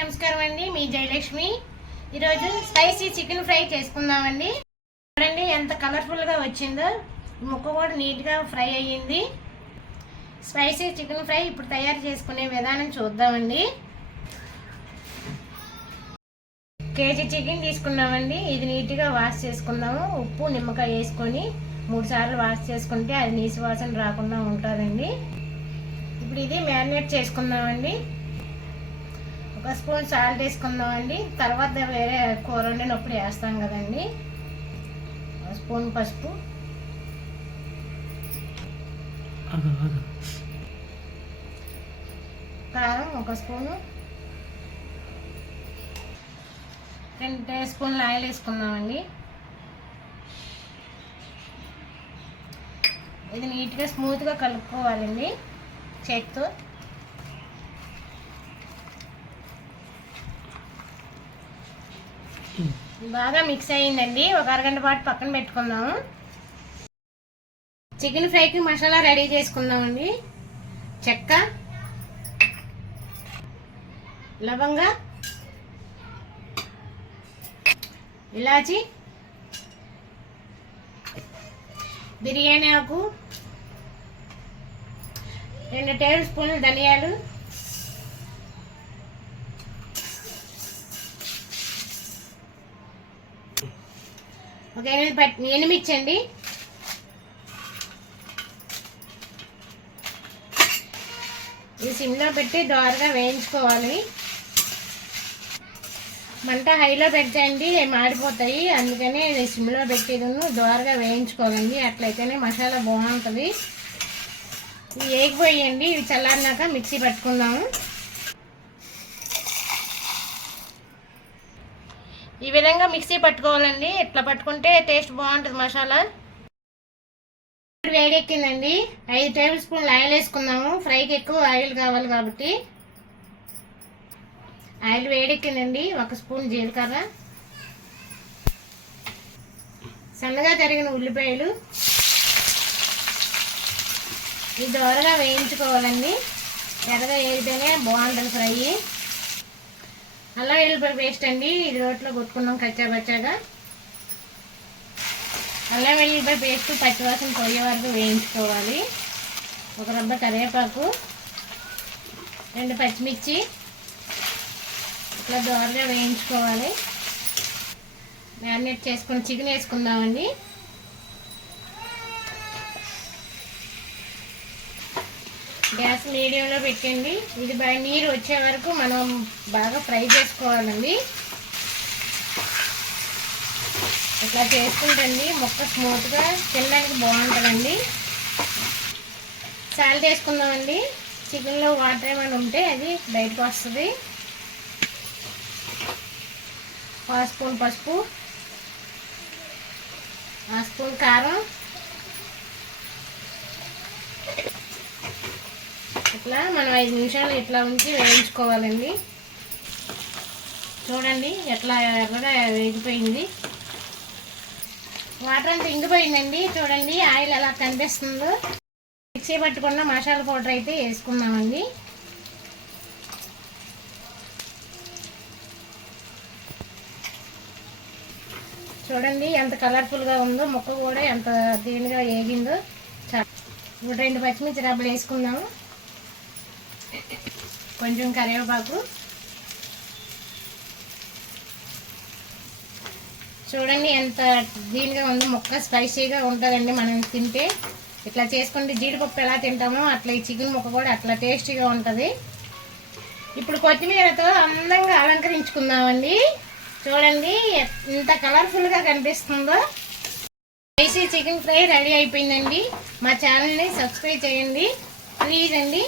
నమస్కారం అండి. మీ జయలక్ష్మి. ఈరోజు స్పైసీ చికెన్ ఫ్రై చేసుకుందామండి. చూడండి ఎంత కలర్ఫుల్గా వచ్చిందో. ముక్క కూడా నీట్గా ఫ్రై అయ్యింది. స్పైసీ చికెన్ ఫ్రై ఇప్పుడు తయారు చేసుకునే విధానం చూద్దామండి. కేజీ చికెన్ తీసుకున్నామండి. ఇది నీట్గా వాష్ చేసుకుందాము. ఉప్పు నిమ్మకాయ వేసుకొని మూడు సార్లు వాష్ చేసుకుంటే అది నీసు వాసన రాకుండా ఉంటుందండి. ఇప్పుడు ఇది మ్యారినేట్ చేసుకుందామండి. ఒక స్పూన్ సాల్ట్ వేసుకుందామండి. తర్వాత వేరే కూర వండినప్పుడు వేస్తాం కదండి. స్పూన్ పసుపు. కారం ఒక స్పూను. రెండు స్పూన్లు ఆయిల్ వేసుకుందామండి. ఇది నీట్గా స్మూత్గా కలుపుకోవాలండి. చేతితో. బాగా మిక్స్ అయ్యిందండి. ఒక అరగంట పాటు పక్కన పెట్టుకుందాము. చికెన్ ఫ్రైకి మసాలా రెడీ చేసుకుందామండి. చెక్క లవంగా ఇలాచి బిర్యానీ ఆకు రెండు టేబుల్ స్పూన్లు ధనియాలు ఒక ఎనిమిది పట్ ఎనిమిచ్చండి ఇది సిమ్లో పెట్టి దోరగా వేయించుకోవాలి. మంట హైలో పెట్టండి మాడిపోతాయి. అందుకని ఇది సిమ్లో పెట్టేదను దోరగా వేయించుకోవాలండి. అట్లయితేనే మసాలా బాగుంటుంది. ఇవి వేగిపోయండి ఇవి చల్లారినాక మిక్సీ పట్టుకుందాము. ఈ విధంగా మిక్సీ పట్టుకోవాలండి. ఇట్లా పట్టుకుంటే టేస్ట్ బాగుంటుంది మసాలా. వేడెక్కిందండి. ఐదు టేబుల్ స్పూన్లు ఆయిల్ వేసుకుందాము. ఫ్రైకి ఎక్కువ ఆయిల్ కావాలి కాబట్టి. ఆయిల్ వేడెక్కిందండి. ఒక స్పూన్ జీలకర్ర. సన్నగా తరిగిన ఉల్లిపాయలు. ఇది దోరగా వేయించుకోవాలండి. ఎర్రగా వేగితేనే బాగుంటుంది ఫ్రై. అల్లం వెల్లిపాయ పేస్ట్ అండి. ఇది రోట్లో కొట్టుకున్నాం కచ్చా బచ్చాగా అల్లం వెల్లిపాయ పేస్ట్ పచ్చివాసన పోయే వరకు వేయించుకోవాలి. ఒక రబ్బ కరివేపాకు రెండు పచ్చిమిర్చి ఇట్లా దోరగా వేయించుకోవాలి. మ్యారినేట్ చేసుకుని చికెన్ వేసుకుందామండి. గ్యాస్ మీడియంలో పెట్టండి. ఇది బై నీరు వచ్చే వరకు మనం బాగా ఫ్రై చేసుకోవాలండి. ఇట్లా చేసుకుంటండి. మొక్క స్మూత్గా తినడానికి బాగుంటుందండి. సాల్ట్ వేసుకుందామండి. చికెన్లో వాటర్ ఏమైనా ఉంటే అది బయటకు వస్తుంది. ఆ స్పూన్ పసుపు. ఆ స్పూన్ కారం. ఇట్లా మనం ఐదు నిమిషాలు ఇట్లా ఉంచి వేయించుకోవాలండి. చూడండి ఎట్లా ఎర్రగా వేగిపోయింది. వాటర్ అంతా ఇంగిపోయిందండి. చూడండి ఆయిల్ ఎలా కనిపిస్తుందో. మిక్సీ పట్టుకున్న మసాలా పౌడర్ అయితే వేసుకున్నామండి చూడండి ఎంత కలర్ఫుల్గా ఉందో ముక్క కూడా ఎంత దీనిగా వేగిందో. చాలా ఇప్పుడు రెండు పచ్చిమిర్చి రబ్బలు వేసుకుందాము. కొంచెం కరివేపాకు. చూడండి ఎంత దీనిగా ఉందో ముక్క స్పైసీగా ఉంటుందండి మనం తింటే. ఇట్లా చేసుకుంటే జీడిపప్పు ఎలా తింటామో అట్లా ఈ చికెన్ ముక్క కూడా అట్లా టేస్టీగా ఉంటుంది. ఇప్పుడు కొత్తిమీరతో అందంగా అలంకరించుకుందామండి. చూడండి ఎంత కలర్ఫుల్గా కనిపిస్తుందో. స్పైసీ చికెన్ ఫ్రై రెడీ అయిపోయిందండి. మా ఛానల్ని సబ్స్క్రైబ్ చేయండి. ప్లీజ్ అండి.